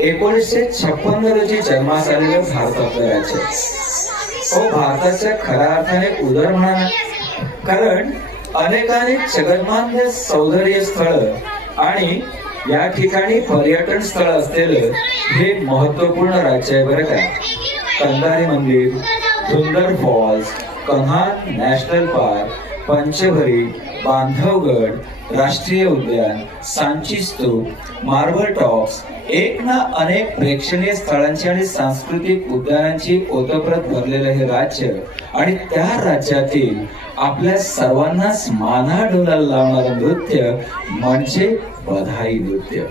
1956 रोजी जन्मास आलेलं भारतातलं राज्य. भारताच्या खऱ्या अर्थाने उदर म्हणा, कारण अनेकानेक जगन्मान्य सौंदर्य स्थळ आणि या ठिकाणी पर्यटन स्थळ असलेलं हे महत्वपूर्ण राज्य आहे बरं का. कंधारी मंदिर, Dhundar falls, Kanhan national park, Pachmarhi, Bandhavgarh राष्ट्रीय उद्यान, सांची स्तूप, मार्बल टॉप्स, एक ना अनेक प्रेक्षणीय स्थळांची आणि सांस्कृतिक उद्यानांची ओतप्रत भरलेलं हे राज्य आणि त्या राज्यातील आपल्या सर्वांनाच माना डोलायला लावणारं नृत्य म्हणजे बधाई नृत्य.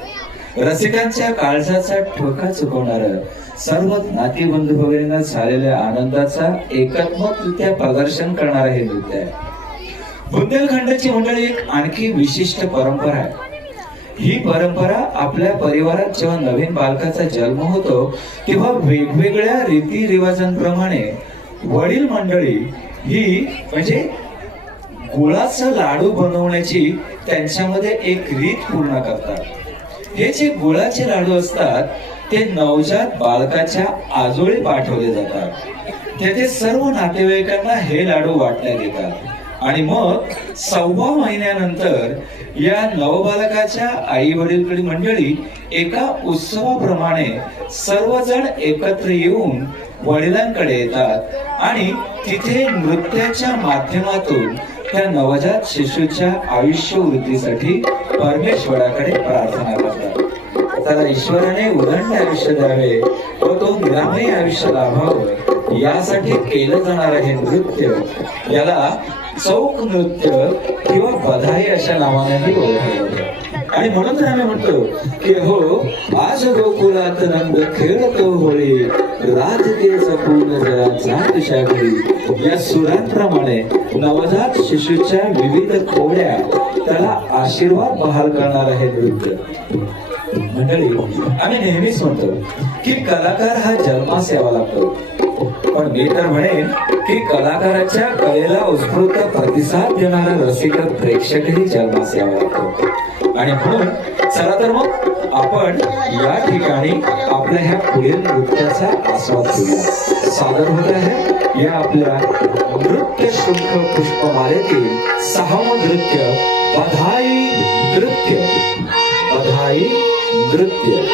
रसिकांच्या काळजाचा ठोका चुकवणारं, सर्व नातीबंधू भगिनींना झालेल्या आनंदाचा एकात्मकरित्या प्रदर्शन करणारं हे नृत्य आहे. बुंदेलखंडची मंडळी एक आणखी विशिष्ट परंपरा आहे. ही परंपरा आपल्या परिवारात जेव्हा नवीन बालकाचा जन्म होतो तेव्हा वेगवेगळ्या रीती रिवाजांप्रमाणे वडील मंडळी ही म्हणजे गुळाचा लाडू बनवण्याची त्यांच्यामध्ये एक रीत पूर्ण करतात. हे जे गुळाचे लाडू असतात ते नवजात बालकाच्या आजोळी पाठवले जातात. तेथे सर्व नातेवाईकांना हे लाडू वाटण्यात येतात आणि मग 1.25 महिन्यानंतर या नवबालकाच्या आई वडीलकडील मंडळी एका उत्सवाप्रमाणे सर्वजण एकत्र येऊन वडिलांकडे येतात आणि तिथे नृत्याच्या माध्यमातून त्या नवजात शिशूच्या आयुष्य वृद्धीसाठी परमेश्वराकडे प्रार्थना करतात. त्याला ईश्वराने उदंड आयुष्य द्यावे व तो निरामय आयुष्य लाभावं यासाठी केलं जाणारं हे नृत्य याला चौक नृत्य किंवा बधाई अशा नावानेही ओळखलं जातं. आणि म्हणून तर आम्ही म्हणतो की आज गोकुळात नंद खेळतो होळी, राधिके जपून जरा जात शागरी. या सुरांप्रमाणे नवजात शिशूच्या विविध खोड्या त्याला आशीर्वाद बहाल करणार हे नृत्य. मंडळी, आम्ही नेहमीच म्हणतो की कलाकार हा जन्मास यावा लागतो, पण मी तर म्हणेन की कलाकाराच्या कलेला उत्स्फूर्त प्रतिसाद देणारा रसिक प्रेक्षकही जन्मास यावा लागतो. आणि म्हणून चला तर मग आपण या ठिकाणी आपल्या ह्या पुढील नृत्याचा आस्वाद घेऊया. सादर होत आहे या आपल्या नृत्य शुल्क पुष्पमालेतील 6वं नृत्य बधाई नृत्य. बधाई नृत्य.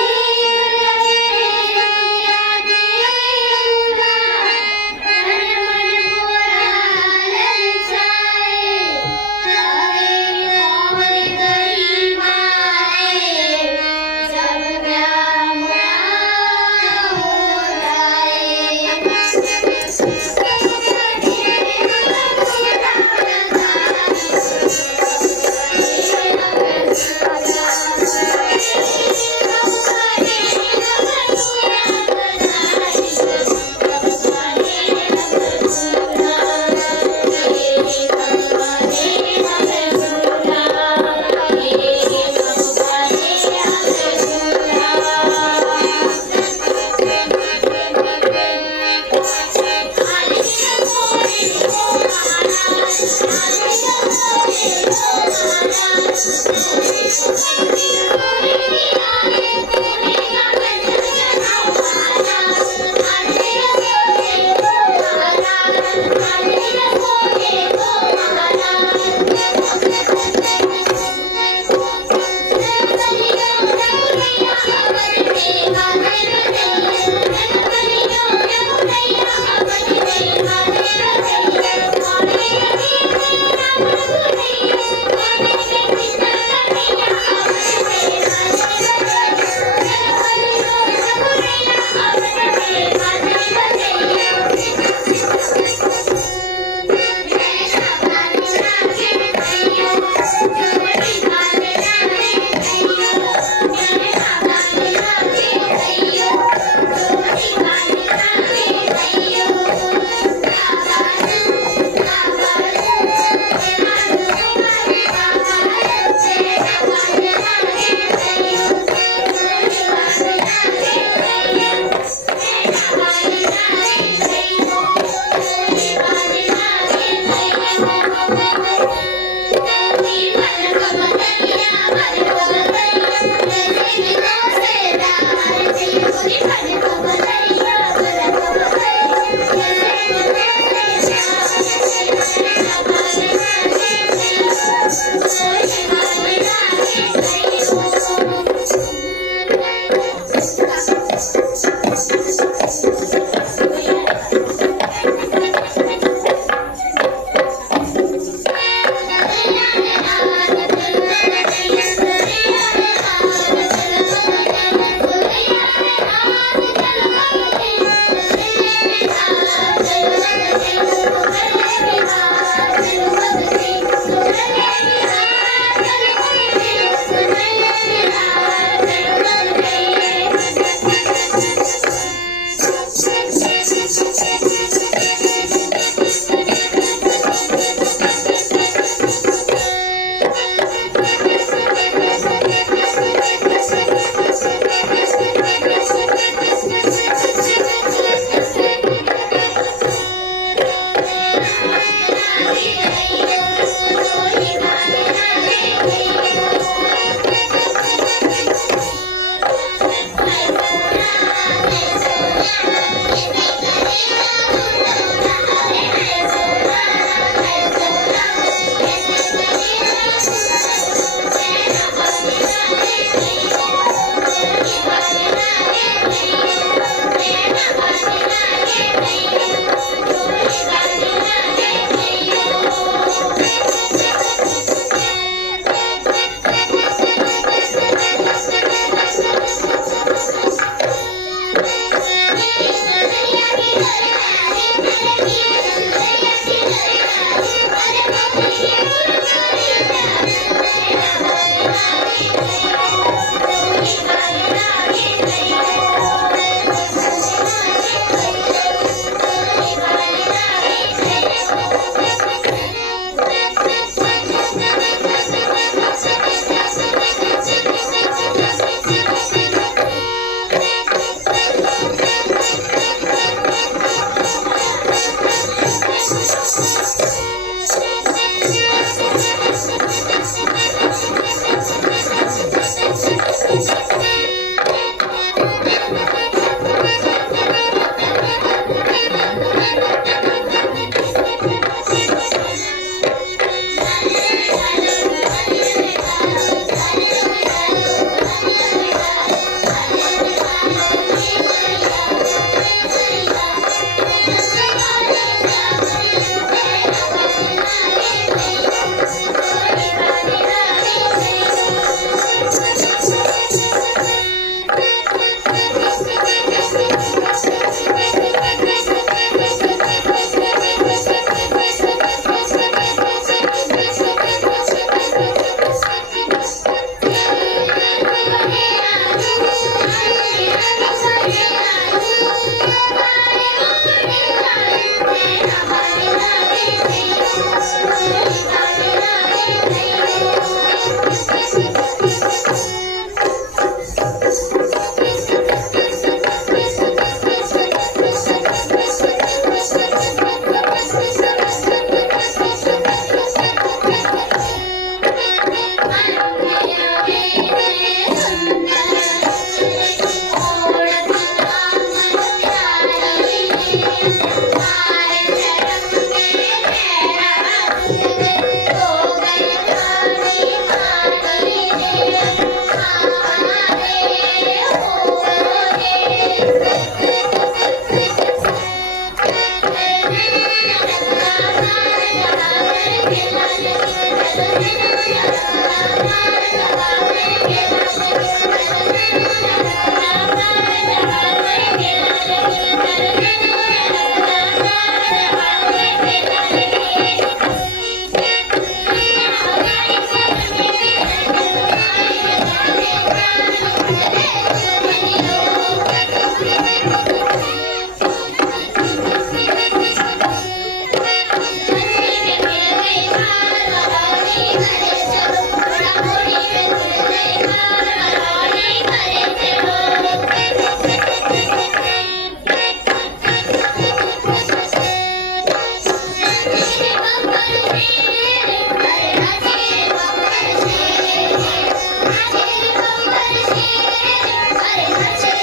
Bye.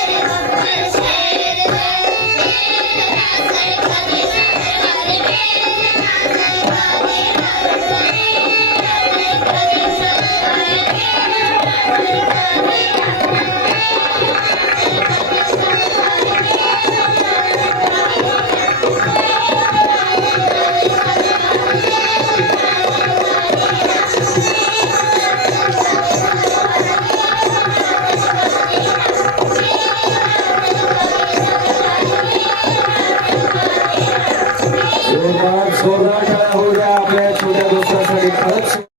तेरे हक में छे